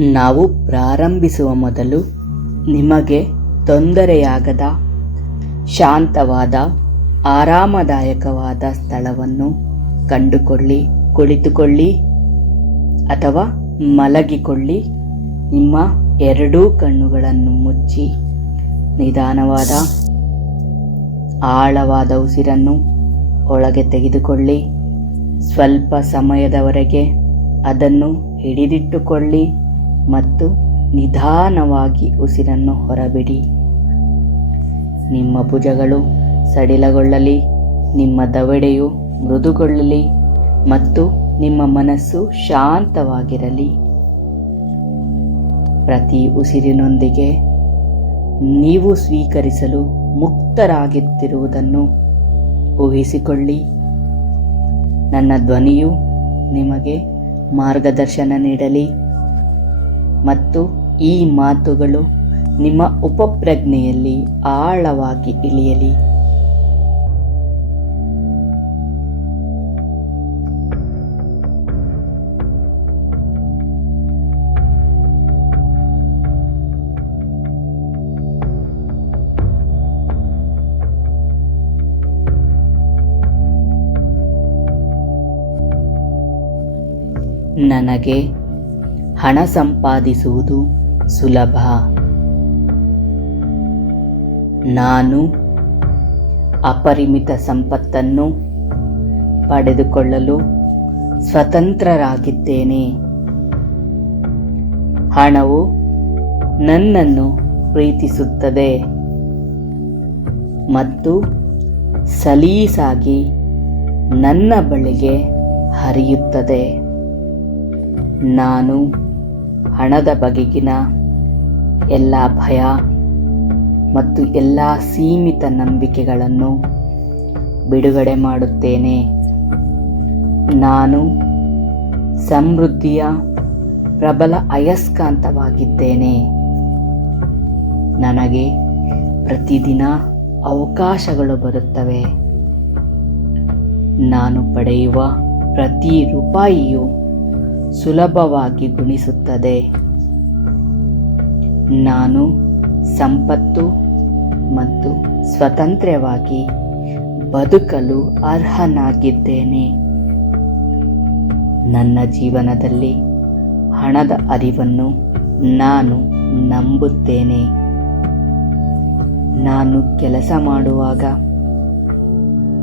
ನಾವು ಪ್ರಾರಂಭಿಸುವ ಮೊದಲು ನಿಮಗೆ ತೊಂದರೆಯಾಗದ ಶಾಂತವಾದ ಆರಾಮದಾಯಕವಾದ ಸ್ಥಳವನ್ನು ಕಂಡುಕೊಳ್ಳಿ. ಕುಳಿತುಕೊಳ್ಳಿ ಅಥವಾ ಮಲಗಿಕೊಳ್ಳಿ. ನಿಮ್ಮ ಎರಡೂ ಕಣ್ಣುಗಳನ್ನು ಮುಚ್ಚಿ ನಿಧಾನವಾದ ಆಳವಾದ ಉಸಿರನ್ನು ಒಳಗೆ ತೆಗೆದುಕೊಳ್ಳಿ. ಸ್ವಲ್ಪ ಸಮಯದವರೆಗೆ ಅದನ್ನು ಹಿಡಿದಿಟ್ಟುಕೊಳ್ಳಿ ಮತ್ತು ನಿಧಾನವಾಗಿ ಉಸಿರನ್ನು ಹೊರಬಿಡಿ. ನಿಮ್ಮ ಭುಜಗಳು ಸಡಿಲಗೊಳ್ಳಲಿ, ನಿಮ್ಮ ದವಡೆಯು ಮೃದುಗೊಳ್ಳಲಿ ಮತ್ತು ನಿಮ್ಮ ಮನಸ್ಸು ಶಾಂತವಾಗಿರಲಿ. ಪ್ರತಿ ಉಸಿರಿನೊಂದಿಗೆ ನೀವು ಸ್ವೀಕರಿಸಲು ಮುಕ್ತರಾಗುತ್ತಿರುವುದನ್ನು ಊಹಿಸಿಕೊಳ್ಳಿ. ನನ್ನ ಧ್ವನಿಯು ನಿಮಗೆ ಮಾರ್ಗದರ್ಶನ ನೀಡಲಿ ಮತ್ತು ಈ ಮಾತುಗಳು ನಿಮ್ಮ ಉಪಪ್ರಜ್ಞೆಯಲ್ಲಿ ಆಳವಾಗಿ ಇಳಿಯಲಿ. ನನಗೆ ಹಣ ಸಂಪಾದಿಸುವುದು ಸುಲಭ. ನಾನು ಅಪರಿಮಿತ ಸಂಪತ್ತನ್ನು ಪಡೆದುಕೊಳ್ಳಲು ಸ್ವತಂತ್ರರಾಗಿದ್ದೇನೆ. ಹಣವು ನನ್ನನ್ನು ಪ್ರೀತಿಸುತ್ತದೆ ಮತ್ತು ಸಲೀಸಾಗಿ ನನ್ನ ಬಳಿಗೆ ಹರಿಯುತ್ತದೆ. ನಾನು ಹಣದ ಬಗೆಗಿನ ಎಲ್ಲ ಭಯ ಮತ್ತು ಎಲ್ಲ ಸೀಮಿತ ನಂಬಿಕೆಗಳನ್ನು ಬಿಡುಗಡೆ ಮಾಡುತ್ತೇನೆ. ನಾನು ಸಮೃದ್ಧಿಯ ಪ್ರಬಲ ಅಯಸ್ಕಾಂತವಾಗಿದ್ದೇನೆ. ನನಗೆ ಪ್ರತಿದಿನ ಅವಕಾಶಗಳು ಬರುತ್ತವೆ. ನಾನು ಪಡೆಯುವ ಪ್ರತಿ ರೂಪಾಯಿಯು ಸುಲಭವಾಗಿ ಗುಣಿಸುತ್ತದೆ. ನಾನು ಸಂಪತ್ತು ಮತ್ತು ಸ್ವತಂತ್ರವಾಗಿ ಬದುಕಲು ಅರ್ಹನಾಗಿದ್ದೇನೆ. ನನ್ನ ಜೀವನದಲ್ಲಿ ಹಣದ ಅರಿವನ್ನು ನಾನು ನಂಬುತ್ತೇನೆ. ನಾನು ಕೆಲಸ ಮಾಡುವಾಗ,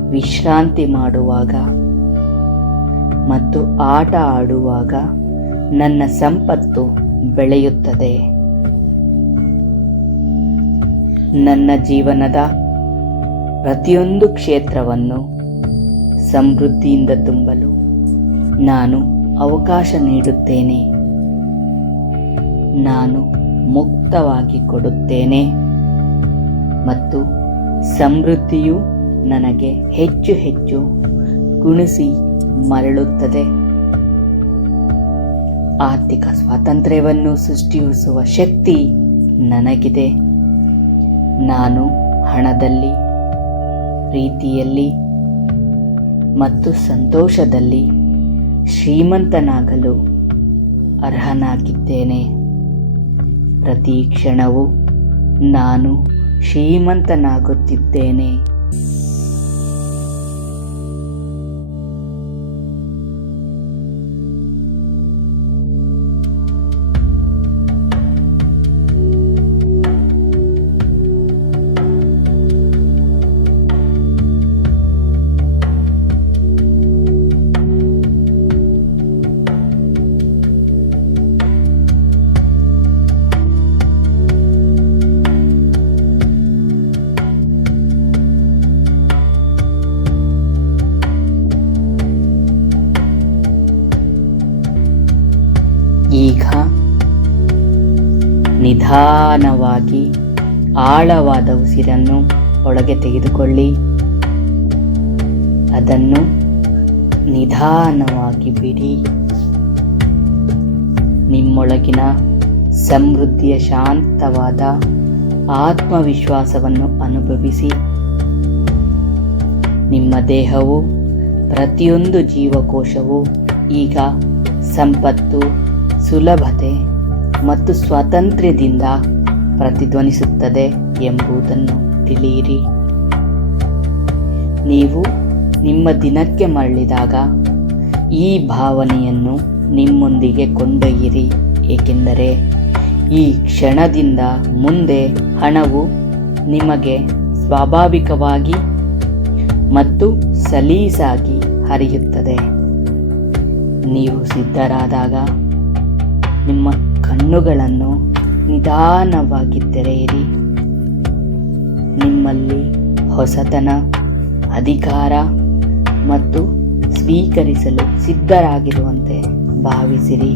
ವಿಶ್ರಾಂತಿ ಮಾಡುವಾಗ ಮತ್ತು ಆಟ ಆಡುವಾಗ ನನ್ನ ಸಂಪತ್ತು ಬೆಳೆಯುತ್ತದೆ. ನನ್ನ ಜೀವನದ ಪ್ರತಿಯೊಂದು ಕ್ಷೇತ್ರವನ್ನು ಸಮೃದ್ಧಿಯಿಂದ ತುಂಬಲು ನಾನು ಅವಕಾಶ ನೀಡುತ್ತೇನೆ. ನಾನು ಮುಕ್ತವಾಗಿ ಕೊಡುತ್ತೇನೆ ಮತ್ತು ಸಮೃದ್ಧಿಯು ನನಗೆ ಹೆಚ್ಚು ಹೆಚ್ಚು ಗುಣಿಸಿ ಮರಳುತ್ತದೆ. ಆರ್ಥಿಕ ಸ್ವಾತಂತ್ರ್ಯವನ್ನು ಸೃಷ್ಟಿಸುವ ಶಕ್ತಿ ನನಗಿದೆ. ನಾನು ಹಣದಲ್ಲಿ, ಪ್ರೀತಿಯಲ್ಲಿ ಮತ್ತು ಸಂತೋಷದಲ್ಲಿ ಶ್ರೀಮಂತನಾಗಲು ಅರ್ಹನಾಗಿದ್ದೇನೆ. ಪ್ರತಿ ಕ್ಷಣವೂ ನಾನು ಶ್ರೀಮಂತನಾಗುತ್ತಿದ್ದೇನೆ. ಈಗ ನಿಧಾನವಾಗಿ ಆಳವಾದ ಉಸಿರನ್ನು ಒಳಗೆ ತೆಗೆದುಕೊಳ್ಳಿ. ಅದನ್ನು ನಿಧಾನವಾಗಿ ಬಿಡಿ. ನಿಮ್ಮೊಳಗಿನ ಸಮೃದ್ಧಿಯ ಶಾಂತವಾದ ಆತ್ಮವಿಶ್ವಾಸವನ್ನು ಅನುಭವಿಸಿ. ನಿಮ್ಮ ದೇಹವು, ಪ್ರತಿಯೊಂದು ಜೀವಕೋಶವು ಈಗ ಸಂಪತ್ತು, ಸುಲಭತೆ ಮತ್ತು ಸ್ವಾತಂತ್ರ್ಯದಿಂದ ಪ್ರತಿಧ್ವನಿಸುತ್ತದೆ ಎಂಬುದನ್ನು ತಿಳಿಯಿರಿ. ನೀವು ನಿಮ್ಮ ದಿನಕ್ಕೆ ಮರಳಿದಾಗ ಈ ಭಾವನೆಯನ್ನು ನಿಮ್ಮೊಂದಿಗೆ ಕೊಂಡೊಯ್ಯಿರಿ, ಏಕೆಂದರೆ ಈ ಕ್ಷಣದಿಂದ ಮುಂದೆ ಹಣವು ನಿಮಗೆ ಸ್ವಾಭಾವಿಕವಾಗಿ ಮತ್ತು ಸಲೀಸಾಗಿ ಹರಿಯುತ್ತದೆ. ನೀವು ಸಿದ್ಧರಾದಾಗ ನಿಮ್ಮ ಕಣ್ಣುಗಳನ್ನು ನಿಧಾನವಾಗಿ ತೆರೆಯಿರಿ. ನಿಮ್ಮಲ್ಲಿ ಹೊಸತನ, ಅಧಿಕಾರ ಮತ್ತು ಸ್ವೀಕರಿಸಲು ಸಿದ್ಧರಾಗಿರುವಂತೆ ಭಾವಿಸಿರಿ.